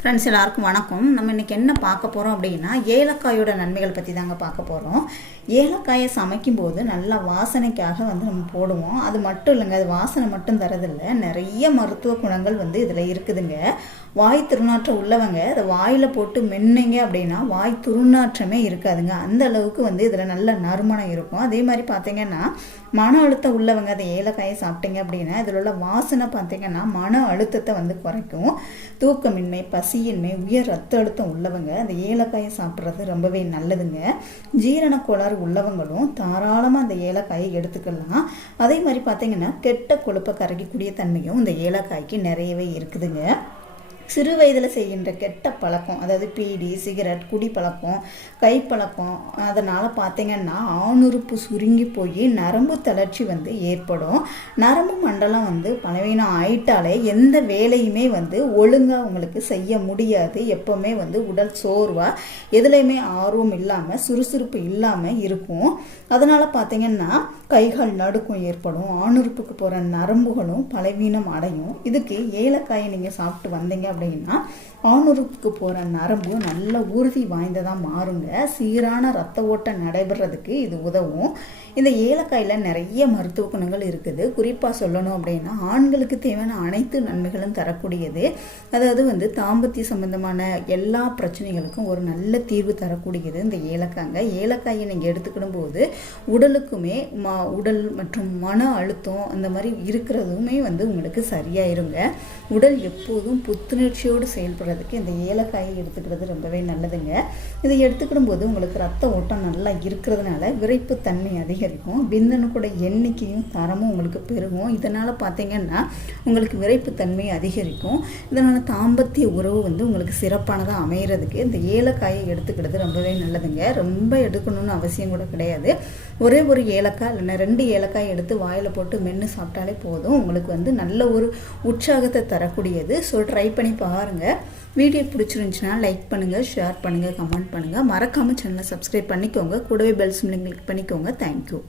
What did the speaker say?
Friends எல்லாருக்கும் வணக்கம். நம்ம இன்னைக்கு என்ன பார்க்க போகிறோம் அப்படின்னா ஏலக்காயோட நன்மைகள் பற்றி தாங்க பார்க்க போகிறோம் ஏலக்காயை சமைக்கும்போது நல்லா வாசனைக்காக வந்து நம்ம போடுவோம். அது மட்டும் இல்லைங்க அது வாசனை மட்டும் தரதில்லை நிறைய மருத்துவ குணங்கள் வந்து இதில் இருக்குதுங்க. வாய் துர்நாற்றம் உள்ளவங்க அதை வாயில் போட்டு மென்னீங்க அப்படின்னா வாய் துர்நாற்றமே இருக்காதுங்க. அந்த அளவுக்கு வந்து இதில் நல்ல நறுமணம் இருக்கும். அதே மாதிரி பார்த்தீங்கன்னா மன அழுத்தம் உள்ளவங்க அதை ஏலக்காயை சாப்பிட்டீங்க அப்படின்னா இதில் உள்ள வாசனை பார்த்தீங்கன்னா மன அழுத்தத்தை வந்து குறைக்கும். தூக்கமின்மை பசியின்மை உயர் ரத்த அழுத்தம் உள்ளவங்க அந்த ஏலக்காயை சாப்பிட்றது ரொம்பவே நல்லதுங்க. ஜீரண கோளாறு உள்ளவங்களும் தாராளமாக அந்த ஏலக்காயை எடுத்துக்கலாம். அதே மாதிரி பார்த்தீங்கன்னா கெட்ட கொழுப்பை கரைக்கக்கூடிய தன்மையும் இந்த ஏலக்காய்க்கு நிறையவே இருக்குதுங்க. சிறு வயதில் செய்கின்ற கெட்ட பழக்கம் அதாவது பீடி சிகரெட் குடிப்பழக்கம் கைப்பழக்கம் அதனால் பார்த்தீங்கன்னா ஆணுறுப்பு சுருங்கி போய் நரம்பு தளர்ச்சி வந்து ஏற்படும். நரம்பு மண்டலம் வந்து பலவீனம் ஆயிட்டாலே எந்த வேலையுமே வந்து ஒழுங்காக உங்களுக்கு செய்ய முடியாது. எப்போவுமே வந்து உடல் சோர்வாக எதுலேயுமே ஆர்வம் இல்லாமல் சுறுசுறுப்பு இல்லாமல் இருக்கும். அதனால் பார்த்தீங்கன்னா கைகள் நடுக்கம் ஏற்படும் ஆணுறுப்புக்கு போகிற நரம்புகளும் பலவீனம் அடையும். இதுக்கு ஏலக்காயை நீங்கள் சாப்பிட்டு வந்தீங்க அப்படின்னா ஆணுறுப்புக்கு போகிற நரம்பு நல்ல உறுதி வாய்ந்ததாக மாறுங்க. சீரான ரத்த ஓட்டம் நடைபெறதுக்கு இது உதவும். இந்த ஏலக்காயில் நிறைய மருத்துவ குணங்கள் இருக்குது. குறிப்பாக சொல்லணும் அப்படின்னா ஆண்களுக்கு தேவையான அனைத்து நன்மைகளும் தரக்கூடியது. அதாவது வந்து தாம்பத்திய சம்பந்தமான எல்லா பிரச்சனைகளுக்கும் ஒரு நல்ல தீர்வு தரக்கூடியது இந்த ஏலக்காங்க. ஏலக்காயை நீங்கள் எடுத்துக்கிடும் போது உடலுக்குமே மா உடல் மற்றும் மன அழுத்தம் அந்த மாதிரி இருக்கிறதுமே வந்து உங்களுக்கு சரியாயிருங்க. உடல் எப்போதும் புத்துணர்ச்சியோடு செயல்படுறதுக்கு இந்த ஏலக்காயை எடுத்துக்கிறது ரொம்பவே நல்லதுங்க. இதை எடுத்துக்கிடும் போது உங்களுக்கு ரத்த ஓட்டம் நல்லா இருக்கிறதுனால விரைப்புத்தன்மை அதிகரிக்கும். விந்தணுக்கூட எண்ணிக்கையும் தரமும் உங்களுக்கு பெருகும். இதனால் பார்த்தீங்கன்னா உங்களுக்கு விரைப்புத்தன்மை அதிகரிக்கும். இதனால் தாம்பத்திய உறவு வந்து உங்களுக்கு சிறப்பானதாக அமைகிறதுக்கு இந்த ஏலக்காயை எடுத்துக்கிறது ரொம்பவே நல்லதுங்க. ரொம்ப எடுக்கணும்னு அவசியம் கூட கிடையாது. ஒரே ஒரு ஏலக்காய் இல்லைன்னா ரெண்டு ஏலக்காய் எடுத்து வாயில் போட்டு மென்று சாப்பிட்டாலே போதும். உங்களுக்கு வந்து நல்ல ஒரு உற்சாகத்தை தரக்கூடியது. ஸோ ட்ரை பண்ணி பாருங்கள் வீடியோ பிடிச்சிருந்துச்சுன்னா லைக் பண்ணுங்கள் ஷேர் பண்ணுங்கள் கமெண்ட் பண்ணுங்கள் மறக்காமல் சேனலை சப்ஸ்கிரைப் பண்ணிக்கோங்க. கூடவே பெல் சிம்லிங் கிளிக் பண்ணிக்கோங்க. Thank you